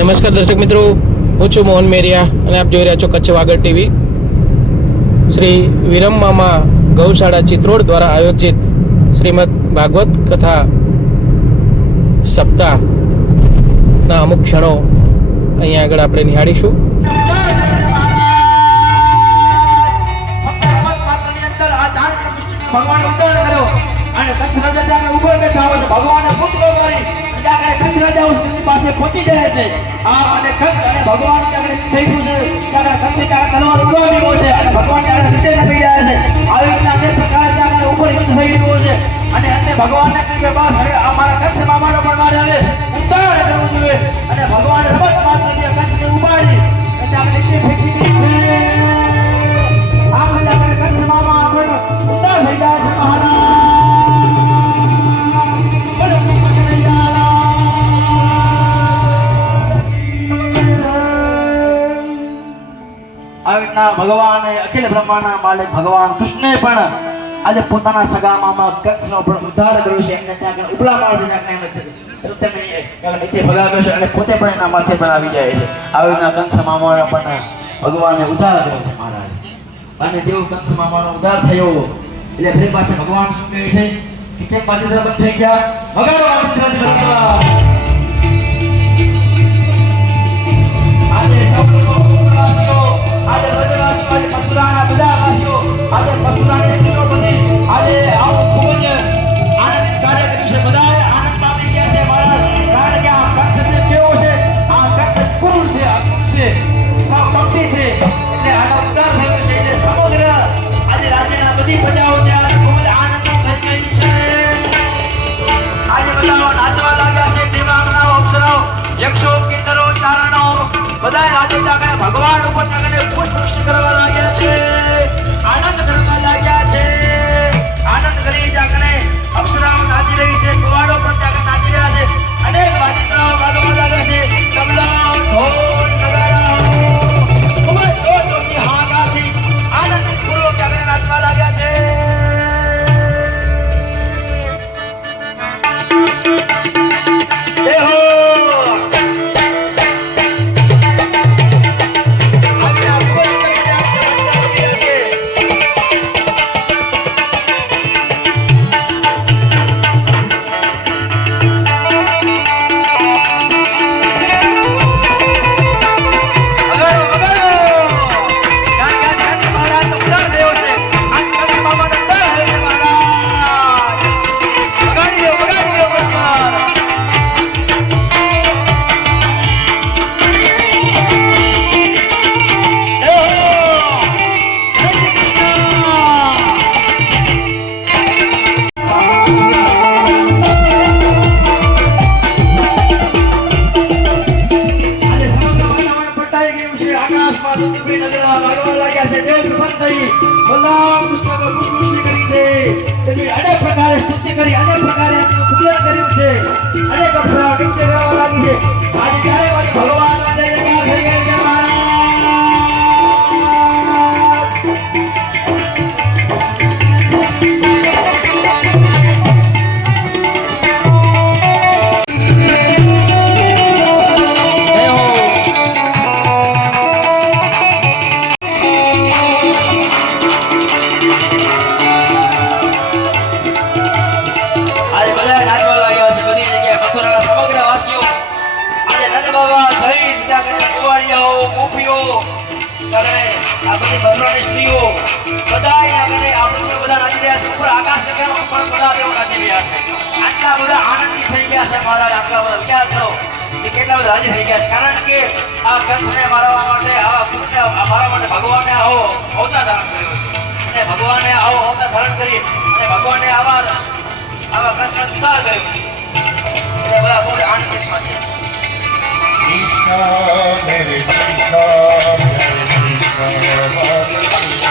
નમસ્કાર દર્શક મિત્રો, હું છું મોહન મેરિયા અને આપ જોઈ રહ્યા છો કચ્છ વાગડ ટીવી. શ્રી વિરમ મામા ગૌશાળા ચિત્રોડ દ્વારા આયોજિત શ્રીમદ ભાગવત કથા સપ્તાહના અમુક ક્ષણો અહીંયા આગળ આપણે નિહાળીશું. ભગવાન ઉત્તર કર્યો અને રાજા ઊભો બેઠા હોય ભગવાન પુત્ર કરી રાજા તેમની પાસે પહોંચી જાય છે. આ અને કચ્છ અને ભગવાન ત્યાં થઈ ગયું છે. ત્યારે કચ્છે ત્યાં તલવાર ઉડવા ગયો છે ભગવાન આગળ નીચે નમી ગયા છે. આવી રીતના ઉપર યુદ્ધ થઈ રહ્યું છે. અને અંતે ભગવાનને કહ્યું કે બસ હવે આ મારા કચ્છ મામાનો પણ મારે હવે ઉત્તાર કરવું જોઈએ. અને ભગવાન ભગવાને માલિક ભગવાન કૃષ્ણે પણ આજે પોતાના સગા મામા કંસનો પણ ઉદ્ધાર કર્યો છે. એમને ત્યાં આગળ ઉપલા માળ નીચે ભગાવ્યો છે પોતે એના માથે પણ આવી જાય છે. આવી રીતના કંસ મામાનો પણ ભગવાને ઉદ્ધાર કર્યો અને જેવો કંસ મામાનો ઉદ્ધાર થયો, એટલે ફરી પાસે ભગવાન શું કહે છે કે કેમ બાજુરા બંધ થઈ ગયા? બાજુરાથી છે આટલા બધા આનંદિત થઈ ગયા છે મહારાજ. આટલા બધા વિચાર કરો કે કેટલા બધા રાજી થઈ ગયા છે. કારણ કે આ કંસને મારવા માટે આવા પુરુષને મારવા માટે ભગવાને આવો અવતાર ધારણ કર્યો છે. અને ભગવાને આવો અવતાર ધારણ કરી અને ભગવાને આવા આવા કંસનો ઉદ્ધાર કર્યો છે. એટલે બધા બહુ આનંદિતમાં છે. Krishna, Hare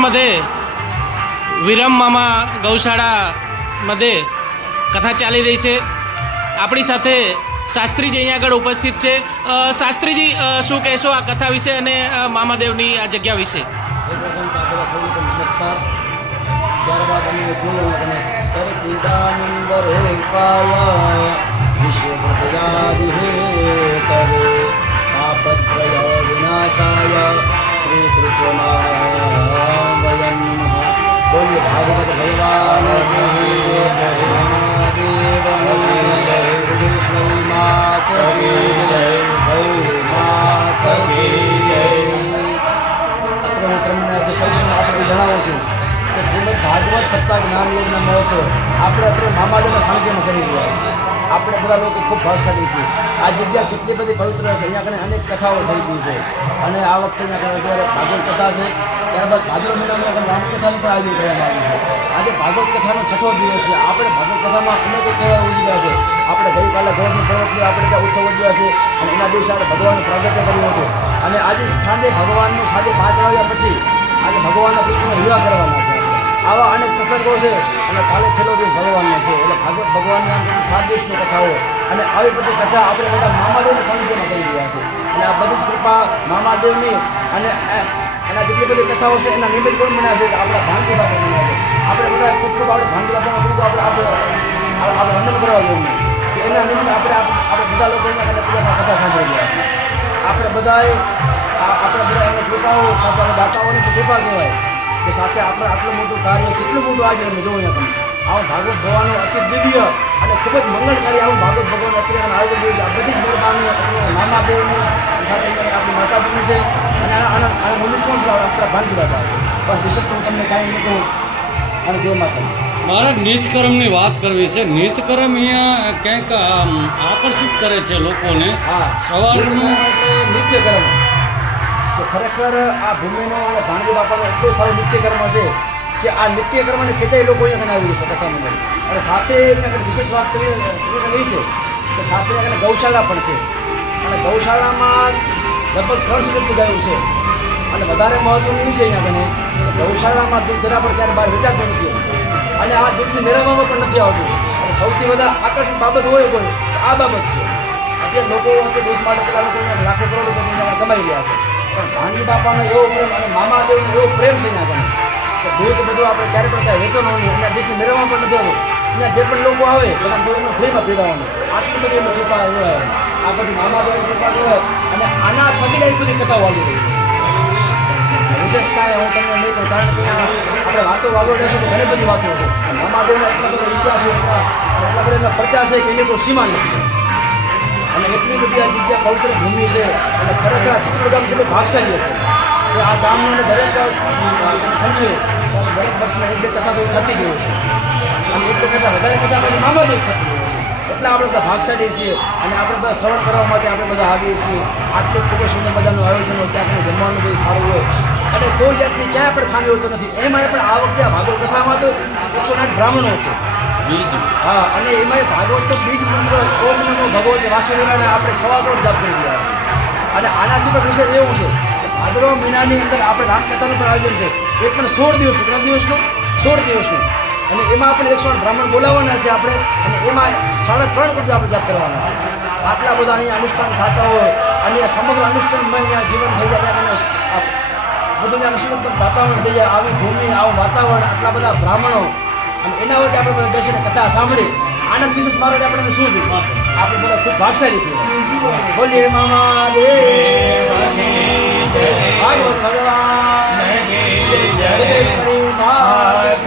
મધ્યે વિરમ મામા ગૌશાળાमध्ये કથા ચાલી રહી છે. આપણી સાથે શાસ્ત્રીજી અહીંયા આગળ ઉપસ્થિત છે. શાસ્ત્રીજી શું કહેશો આ કથા વિશે અને મામાદેવની આ જગ્યા વિશે? નમસ્કાર. શ્રી કૃષ્ણાય બોલીએ, ભાગવત ભગવાન યોગેશ્વરી માત માત જય હું તમને આજે આપણે જણાવું છું કે શ્રીમદ ભાગવત સપ્તાહ જ્ઞાન યોગના મહોત્સવ આપણે અત્યારે મામાદેવના સાનિધ્યમાં કરી રહ્યા છીએ. આપણે બધા લોકો ખૂબ ભાવશાળી છીએ. આ જગ્યા કેટલી બધી પવિત્ર છે. અહીંયા આગળ અનેક કથાઓ થઈ ગઈ છે. અને આ વખતે અહીંયા કને અત્યારે ભાગવત કથા છે. ત્યારબાદ ભાદરવ મહિનામાં કને રામકથાનું પણ આયોજન કરવામાં આવ્યું છે. આજે ભાગવત કથાનો છઠ્ઠો દિવસ છે. આપણે ભાગવત કથામાં અનેકો તહેવાર ઉજવ્યા છે. આપણે ગઈકાલે ગોળની પર્વતની આપણે ત્યાં ઉત્સવ ઉજવ્યા છે. અને એના દિવસે આપણે ભગવાનનું પ્રાગટ્ય કર્યું હતું. અને આજે સાંજે ભગવાનનું સાંજે પાંચ વાગ્યા પછી આજે ભગવાનના કૃષ્ણનો વિવાહ કરવાના છે. આવા અનેક પ્રસંગો છે અને કાલે છેલ્લો દિવસ ભગવાનનો છે. એટલે ભાગવત ભગવાનની સાત દિવસની કથાઓ અને આવી બધી કથા આપણે બધા મામાદેવના સાનિધ્યમાં કરી રહ્યા છે અને આ બધી જ કૃપા મામાદેવની અને એના જેટલી બધી કથાઓ છે એના નિમિત્ત કોણ બન્યા છે? આપણા ભાણજી બાપા બન્યા છે. આપણે બધા ખૂબ ખૂબ આપણે ભાણજી બાપાનો ખૂબ આપણે આપણે આપણે વંદન કરવા જોઈએ કે એના નિમિત્તે આપણે આપ- આપણે બધા લોકો એના કથા સાંભળી રહ્યા છે આપણે બધાએ આપણે બધા એની કૃપાઓ સાથે દાતાઓની કૃપા કહેવાય. કે સાથે આપણે આટલું મોટું કાર્ય કેટલું મોટું આજે તમે અહીંયા તમે. આવું ભાગવત ભગવાનનું અતિ દિવ્ય અને ખૂબ જ મંગળકારી આવું ભાગવત ભગવાન અત્યારે આયોજન કર્યું છે. આ બધી જ મહેરબાની નાના દેવની સાથે આપણી માતાજીની છે. અને આના આના નિમિત્ત કોણ છે? આપણા ભાનજી બાબા છે. બસ વિશેષ તો હું તમને કાંઈ નહીં કહું. અને જય માતાજી મારે નિત્યકર્મની વાત કરવી છે. નિત્યકર્મ અહીંયા કંઈક આકર્ષિત કરે છે લોકોને. સવારનું નિત્યકર્મ નિત્ય કર્મ કે ખરેખર આ ભૂમિનો ભાણજી બાપાનો એટલો સારો નિત્યકર્મ છે કે આ નિત્યકર્મને ખેંચાઈ લોકો અહીંયા આવી છે કથા મંડળ અને સાથે એમને વિશેષ વાત કરી એ છે કે સાથે એને ગૌશાળા પણ છે. અને ગૌશાળામાં લગભગ ત્રણ સુધી પૂજાયું છે. અને વધારે મહત્વનું એ છે અહીંયા કને ગૌશાળામાં દૂધ જરા પણ ક્યારે બહાર વેચાતું નથી અને આ દૂધની મેળવવામાં પણ નથી આવતું. અને સૌથી વધારે આકર્ષક બાબત હોય કોઈ આ બાબત છે. અત્યારે લોકો દૂધ માટે કેટલા લોકો લાખો કરોડ રૂપિયા કમાઈ રહ્યા છે. પણ ભાંગી બાપાનો એવો પ્રેમ અને મામાદેવનો એવો પ્રેમ છે અહીંયા કને કે દૂધ બધું આપણે ક્યારે પણ ત્યાં વેચવાનું નહીં એના દૂધની મેળવવામાં પણ નથી આવતું. ત્યાં જે પણ લોકો આવે બધા દૂધનું ફ્રીમાં પીવડાવવાનું. આટલી બધી એમની કૃપા કહેવાય આ બધી મામાદેવની કૃપા કહેવાય અને આના થકી આવી બધી કથાઓ આવી રહી છે. વિશેષ કાંઈ હું તમને નહીં કહું, કારણ કે આપણે વાતો વાગો લેશું તો ઘણી બધી વાતો છે. મામાદેવના એટલા બધા ઇતિહાસો, એટલા બધા એમના પ્રત્યા છે કે એની કોઈ સીમા નથી. અને એટલી બધી આ જગ્યા પવિત્ર ભૂમિ છે અને ખરેખર આ ચિત્રોડ ગામ કેટલું ભાગશાળી છે કે આ ગામનો દરેક તો દરેક વર્ષમાં એક બે કથા તો થતી ગયું છે. અને એક બે કથા વધારે કથા પછી મામાદેવ થતી ગયો છે. એટલે આપણે બધા ભાગશાળી છીએ અને આપણે બધા શ્રવણ કરવા માટે આપણે બધા આવીએ છીએ. આટલું ખૂબ સુંદર બધાનું આયોજન હોય ત્યાં આપણે જમવાનું બધું સારું હોય. અને કોઈ જાતની ક્યાંય પણ ખામી હોતું નથી. એમાં પણ આ વખતે આ ભાગવત કથામાં તો એકસો આઠ બ્રાહ્મણો છે. હા, અને એમાં ભાગવતનો બીજ મંત્ર ઓમ નમો ભગવતે વાસુદેવાને આપણે સવા કરોડ જાપ કરી રહ્યા છીએ. અને આનાથી પણ વિશેષ એવું છે કે ભાદરવ મહિનાની અંદર આપણે રામકથાનું પણ આયોજન છે. એ પણ સોળ દિવસ કેટલા દિવસનું? સોળ દિવસનું. અને એમાં આપણે એકસો બ્રાહ્મણ બોલાવવાના છે આપણે, અને એમાં સાડા ત્રણ કરોડ આપણે જાપ કરવાના છે. આટલા બધા અહીંયા અનુષ્ઠાન થતા હોય અને સમગ્ર અનુષ્ઠાનમાં અહીંયા જીવન થઈ જાય, અહીંયા બધું અહીંયા સુંદર વાતાવરણ થઈ જાય, આવી ભૂમિ, આવું વાતાવરણ, આટલા બધા બ્રાહ્મણો અને એના વચ્ચે આપણે બધા બેસીને કથા સાંભળી. આનંદ વિશેષ મહારાજ આપણને શું થયું આપણે બધા ખૂબ ભાગશાળી થયું. બોલીએ મામા દેવ ભાગવત ભગવાન. જગદેશ્વરી માત